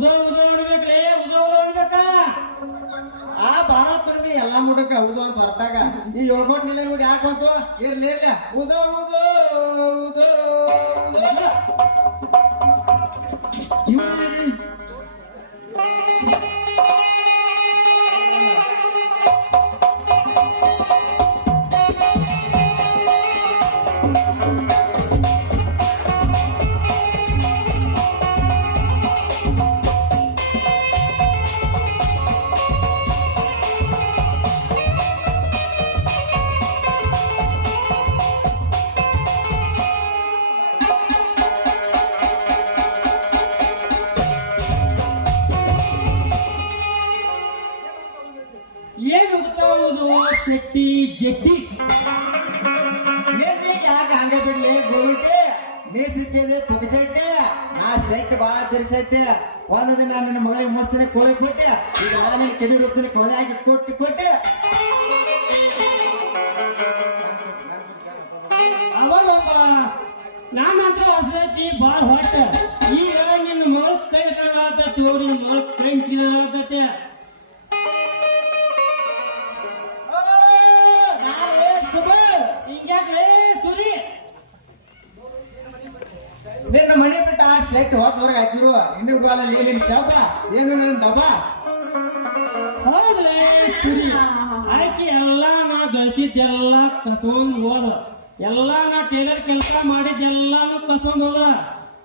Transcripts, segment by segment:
ಉದೋ ಉದೋ ಅನ್ಬೇಕ್ಲೇ ಉದೋ ಉದೋ ಅನ್ಬೇಕ ಆ ಭಾರತ ಎಲ್ಲಾ ಮುಡಕ ಉದೋ ಅಂತ ಹೊರಟಾಗ. ಈ ಏಳ್ಕೋಟ್ ನಿಲ್ಲ ನೋಡಿ ಯಾಕೆ ಬಂತು? ಇರ್ಲಿ ಇರ್ಲಿ. ಉದೋ ಉದೋ ನೀ ಸಿಕ್ಕಿದೆ ಪುಗಸೆಟ್ಟೆ ನಾ ಸೆಟ್ ಬಾ ತಿರ್ಸೆಟ್ಟೆ ಒಂದ್ ದಿನ ನನ್ನ ಮಗಳಿಗೆ ಮಸ್ತಿನ ಕೋಳಿ ಕೊಟ್ಟೆ. ಈಗ ನಾನು ಕೆಡಿ ರೂಪದಲ್ಲಿ ಕೋಳಿ ಹಾಕಿ ಕೊಟ್ಟು ಕೊಟ್ಟೆ. ನಾನಂತ್ರ ಹೊಸದೈತಿ ಬಾಳ ಹೊಟ್ಟ. ಈಗ ನಿನ್ನ ಮಗಳ ಕೈ ಕಾಣತೈತಿ ನಿನ್ನ ಮಗಳ ಕೈ ಸೆಟ್ ಹೋದವ್ರಿಗೆ ಹಾಕಿರುವ ಹಾಕಿರು ಇನ್ನು ಬಿಡುವಲ್ಲ ಏನೇನು ಚಾಪ ಏನು ನನ್ನ ಡಬ್ಬ ಹೌದ್ಲೇ ಆಕಿ ಎಲ್ಲ ನಾ ಗಳಿಸಿದ್ದೆಲ್ಲ ಕಸ್ಕೊಂಡ್ ಹೋದ. ಎಲ್ಲ ನಾ ಟೇಲರ್ ಕೆಲಸ ಮಾಡಿದ್ದೆಲ್ಲಾನು ಕಸ್ಕೊಂಡ್ ಹೋದ.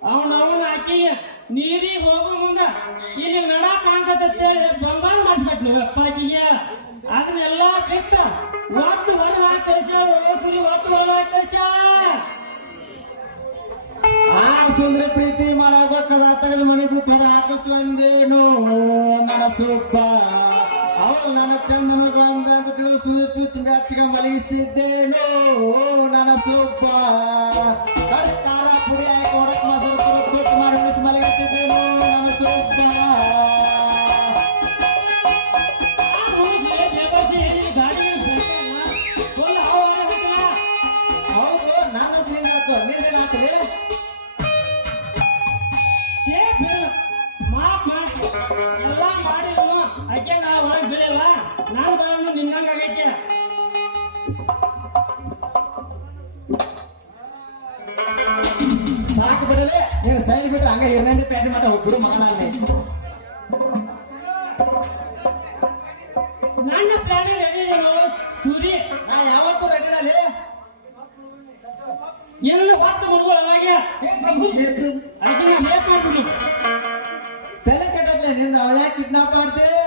ಅವನ ಅವನ ಆಕಿಗೆ ನೀರಿಗೆ ಹೋಗೋ ಮುಂದ ಇಲ್ಲಿ ನಡ ಕಾಣ್ತೈತೆ ಬಂಗಾರ ಮಾಡಿಸ್ಬೇಕು ಅಪ್ಪ ಆಕಿಗೆ ಅದನ್ನೆಲ್ಲ ಬಿಟ್ಟು ಒತ್ತು ಹೊರಗೆ ಹಾಕೇಶ ಸುರಿ ಒತ್ತು ಹೊರಗೆ ಹಾಕೇಶ ಆ ಸುಂದರ ಪ್ರೀತಿ ಮಾಡಬೇಕದ ತೆಗೆದ ಮನೆ ಬಿಟ್ಟರ ಹಾಕಿಸುವಂದೇನು ನನ್ನ ಸುಬ್ಬ ಅವಳು ನನ್ನ ಚಂದನ ಗೊಂಬೆ ಅಂತ ತಿಳಿಸು ಸುಳ್ಳು ಚುಚ್ಚಿ ಮೆಚ್ಚಗ ಮಲಗಿಸಿದ್ದೇನು? ನನ್ನ ಸುಬ್ಬ ಖಾರ ಪುಡಿ ಹಾಕಿ ಹೊಡಕ್ ಮಸರು ತುತ್ತು ಮಾಡಿ. ಎಲ್ಲ ಭಕ್ತ ಮನುಗಳಾಗ್ಯ ಅದನ್ನ ಹೇಳ್ಕೊಂಡ್ಬಿಡಿ ತಲೆ ಕಟ್ಟತ್ತೆ ನಿಂದ ಅವಳ ಕಿಡ್ನಾಪ್ ಮಾಡ್ತೇವೆ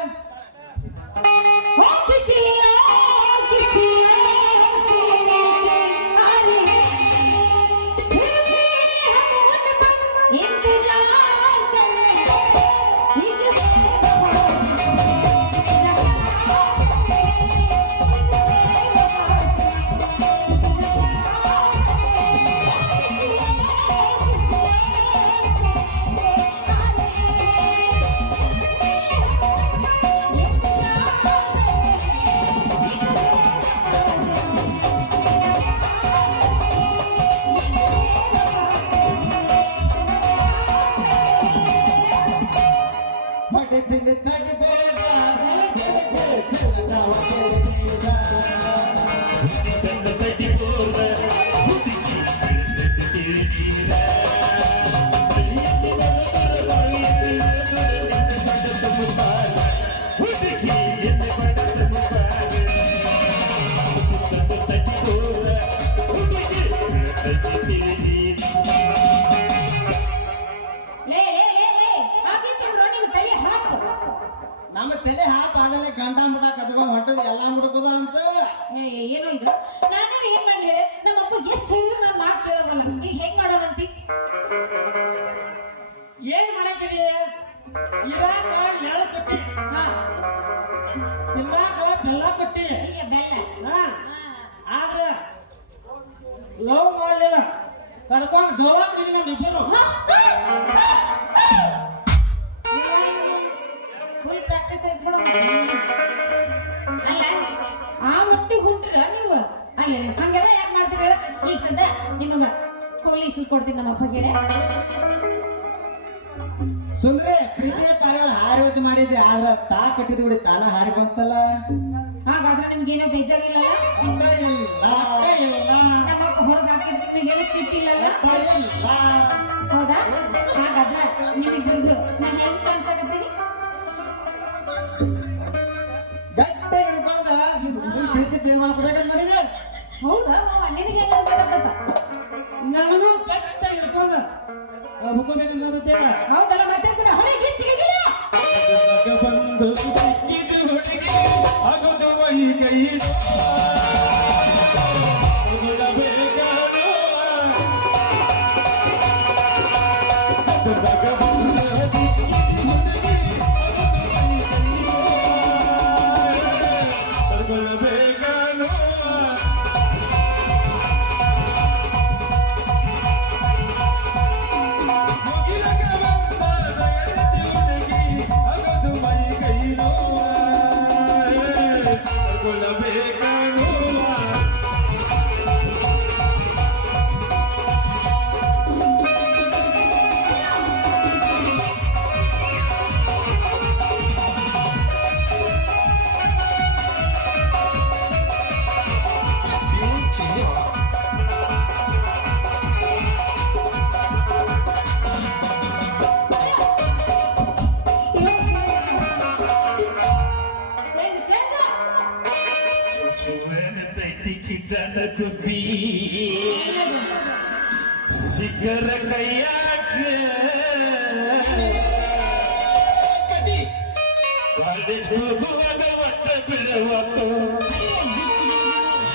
ತಲೆ ಹಾಪ್ ಆದಲೆ ಗಂಡ ಮುಟ ಕದ್ಕೊಂಡು ಹೊಟ್ಟದ ಎಲ್ಲ ಮುಡುಕುದ ಅಂತ. ಏ, ಏನೋ ಇದು? ನಾನು ಏನ್ ಮಾಡ್ಲಿ ಹೇಳಿ? ನಮ್ಮ ಅಪ್ಪ ಎಷ್ಟು ಹೇಳಿದ್ರು ನಾನು ಮಾತು ಕೇಳೋದಲ್ಲ ಈಗ ಹೆಂಗ್ ಮಾಡೋಣಂತಿ? ಏನ್ ಮಾಡಕ್ಕಿದೆ ಇರಾಕ ಎಳ್ಳು ಕಟ್ಟಿ ಹಾ. ತಿನ್ನಾಕ ಬೆಲ್ಲ ಕಟ್ಟಿ ಈಗ ಬೆಲ್ಲ. ಹಾ. ಆದ್ರ ಲವ್ ಮಾಡ್ಲಿಲ್ಲ. ಕರ್ಕೊಂಡು ಗೋವಾಕ್ ನಿನ್ನ ಅಲ್ಲ? ಆ ಮಟ್ಟಿಗೆ ಹೊಂಟ್ರ ನೀವು? ಅಲ್ಲ ಹಂಗೆಲ್ಲ ಯಾಕೆ ಮಾಡ್ತೀರ? ಈಗ ಸದ್ಯ ನಿಮಗ ಪೊಲೀಸ್ ಕೊಡ್ತೀನಿ ನಮ್ಮ ಅಪ್ಪಗೆ ಸುಂದ್ರೆ ಪ್ರೀತಿಯ ಪಾರಿವಾಳ ಹಾರಿ ಮಾಡಿದ್ದೆ ಆದ್ರ ತಾ ಕಟ್ಟಿದ ಗುಡಿ ತಾನ ಹಾರಿ ಬಂತಲ್ಲ? ಹಾಗಾದ್ರೆ ನಿಮ್ಗೇನೋ ಬೇಜಾರಿಲ್ಲಲ್ಲ? ನಮ್ಮಪ್ಪ ಹೊರಗೆ ಹಾಕಿದ್ರೆ ನಿಮಗೇನೋ ಸಿಟ್ಟಿಲ್ಲಲ್ಲ ಹೌದಾ? ಹಾಗಾದ್ರೆ ನಿಮಗೆ ದುಡ್ಡು ನಾನು ಹೆಂಗ್ ಕಾಣ್ಸಾಕತ್ತೀನಿ ಗಟ್ಟ ಹಿಡ್ಕೊಂಡ ನಿನ್ ಪ್ರೀತಿ ಮಾಡ್ಕೊಡಕಂತ ಮಾಡಿದೆ. ಹೌದಾ ಮಾವ? ನಿನಗೆ ಹೆಂಗ್ ಅನ್ಸಾಕತ್ತ ಹಿಡ್ಕೊಂಡ ಹೌದಲ್ಲ ಮತ್ತೆ ಕೂಡ ಹೊರಗೆ ಗಿಚ್ಚಿಗಿಲ್ಲ ಬಂದು ಹುಡುಗಿ ಅಗದು ಮೈ ಕೈ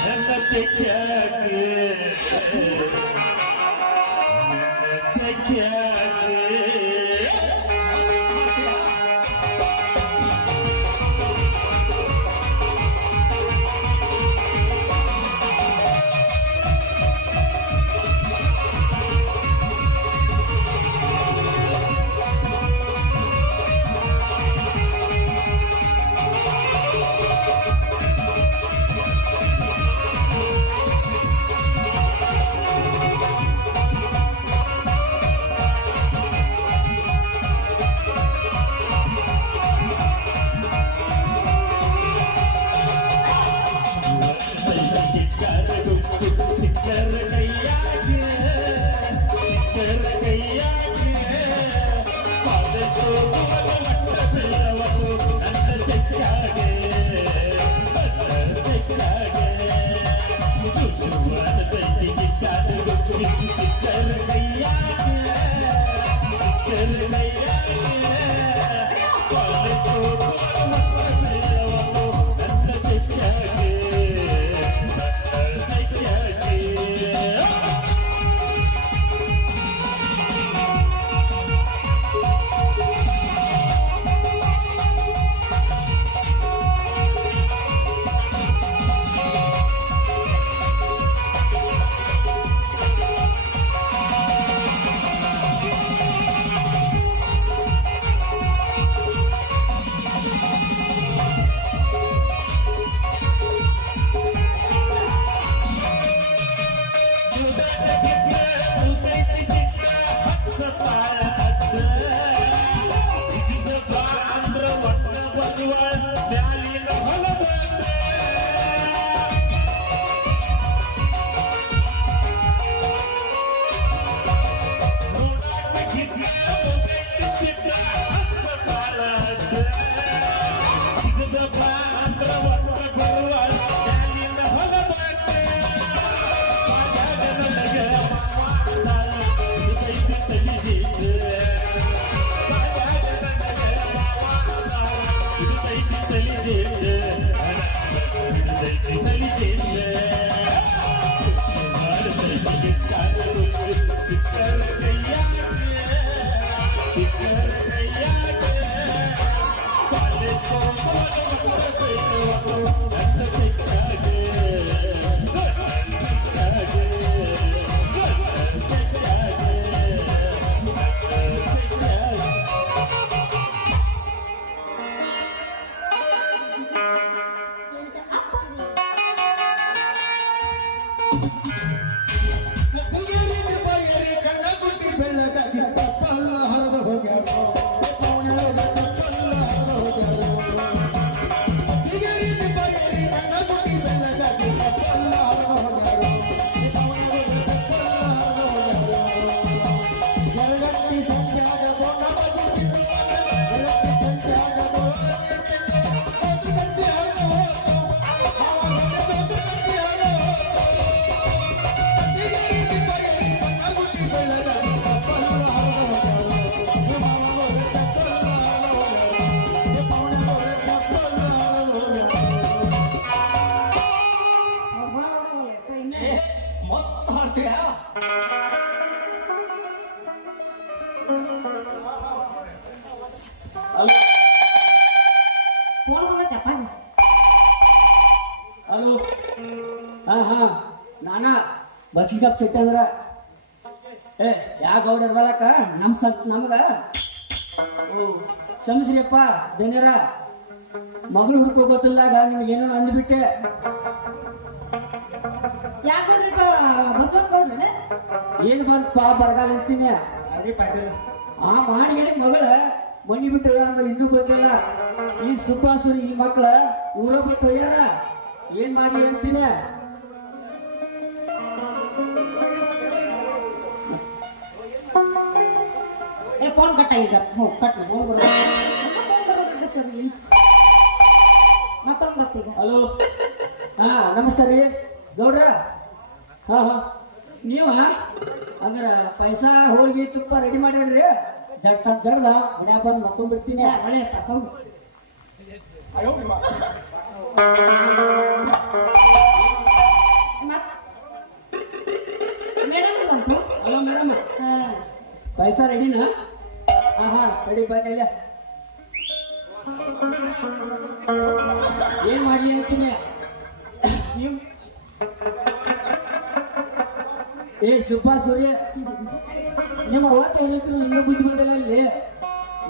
ನನ್ನ ತೆಕ್ಯಾಗ Let's go. ಮ್ಯಾಲಿನ ಹೊಲದಂತೆ ಬಸ್ಲಿಗಪ್ ಸಿಟ್ಟ ಅಂದ್ರ ಏ ಯಾ ಗೌಡರ್ ಇರ್ಬಾಲಕ್ಕ ನಮ್ ಸಂ ನಮ್ಗ? ಓ ಕ್ಷಮಿಸ್ರಿಯಪ್ಪ ಧನ್ಯರ. ಮಗಳು ಹುಡುಕೋ ಗೊತ್ತಿಲ್ದಾಗ ನಿಮ್ಗೆ ಏನೋ ಅಂದ್ಬಿಟ್ಟೆ. ಏನ್ ಬಂದ್ ಪಾ ಕೊಡ್ರಿ ಏನ್ ಬಂತಪ್ಪ ಬರಗಾಲ ಅಂತೀನಿ? ಆ ಮಾಡಿಗೆ ಮಗಳ ಮನಿ ಬಿಟ್ಟು ಅಂದ್ರೆ ಇನ್ನೂ ಗೊತ್ತಿಲ್ಲ. ಈ ಸುಬ್ಬಾಸುರಿ ಈ ಮಕ್ಳ ಊರ ಬಿಟ್ಟು ಹೋಗ್ಯಾರ ಏನ್ ಮಾಡ್ಲಿ ಅಂತೀನಿ? ಏ ಫೋನ್ ಕಟ್ ಆಗಿದೆ. ಹೋ ಕಟ್ ಫೋನ್ ಬರೋದಿಲ್ಲ ಸರ್ ಮತ್ತೊಂದು ಬರ್ತೀಗ ಹಲೋ ಹಾ ನಮಸ್ಕಾರ ರೀ. ಗೌಡ್ರ? ಹಾ ಹಾ. ನೀವ? ಹಂಗಾರ ಪೈಸಾ ಹೋಳ್ಗಿ ತುಪ್ಪ ರೆಡಿ ಮಾಡ್ಯಾಡ್ರಿ ಜಡ್ ಜಡ್ದ ಗಿಡ ಬಂದು ಮಕ್ಕೊಂಡ್ಬಿಡ್ತೀನಿ. ಒಳ್ಳೆಯಪ್ಪ ಹೌದು ಮೇಡಮ್ ಹಲೋ ಮೇಡಮ್ ಹಾ. ಪೈಸಾ ರೆಡಿನಾ ಹಾ ಹಾ ರೆಡಿ ಇಲ್ಲ ಏನ್ ಮಾಡ್ಲಿ ಅಂತೀನಿ? ನೀವು? ಏ, ಸುಬ್ಬ ಸೂರ್ಯ, ನಿಮ್ಮ ಅವತ್ತು ಹೇಳಿದ್ರು ಇನ್ನೂ ಬುದ್ಧಿ ಬಂದಿಲ್ಲ ಅಲ್ಲಿ.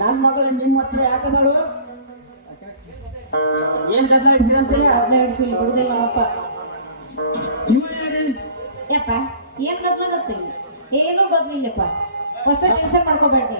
ನನ್ನ ಮಗಳ ನಿಮ್ಮ ಹತ್ರ ಯಾಕಂದಳು ಏನ್ ಗದ್ದಲ ಹಿಡ್ಸಿರಂತೀರಿ ಅದನ್ನ ಹಿಡ್ಸಿಲ್ಲ ಬಿಡುದಿಲ್ಲ ಅಪ್ಪ. ಏನ್ ಗೊತ್ತಿಲ್ಲ ಏನು ಗೊತ್ತಿಲ್ಲಪ್ಪ ಫಸ್ಟ್ ಟೆನ್ಷನ್ ಮಾಡ್ಕೋಬೇಡ್ರಿ.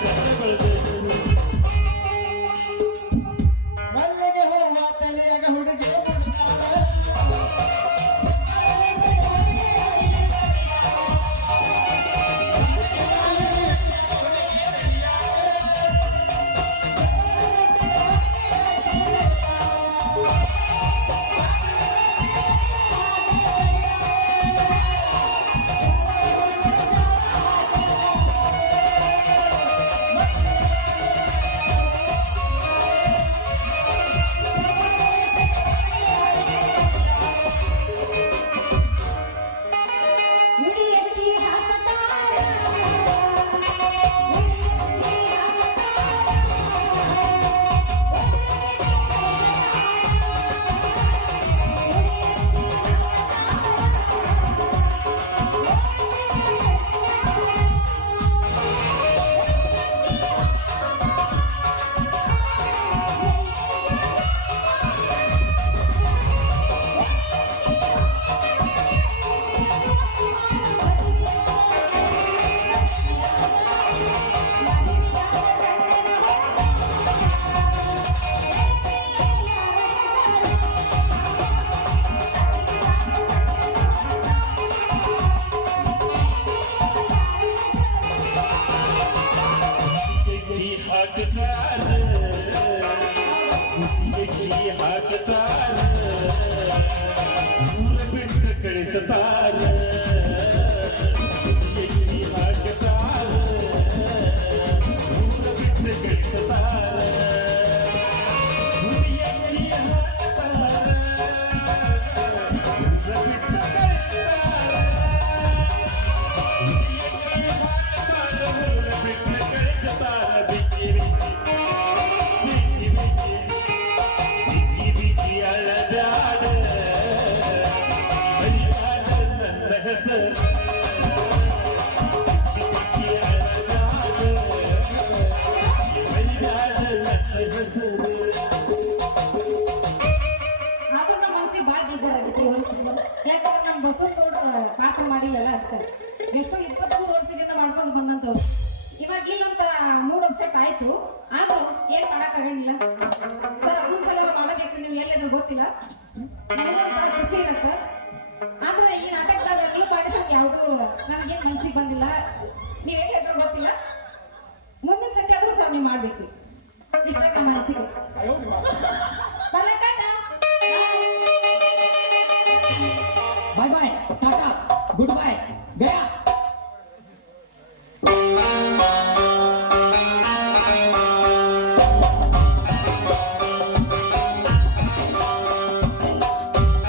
ಚರ್ಚೆಗಳು ಮಾಡಿಲ್ಲ ಅದಕ್ಕೆ ಎಷ್ಟೋ ಇಪ್ಪತ್ತೊಂದು ರೋಡ್ ಸಿಗಿಂದ ಮಾಡ್ಕೊಂಡು ಬಂದಂತವ್ರು. ಇವಾಗ ಇಲ್ಲಂತ ಮೂಡ್ ಅಪ್ಸೆಟ್ ಆಯ್ತು.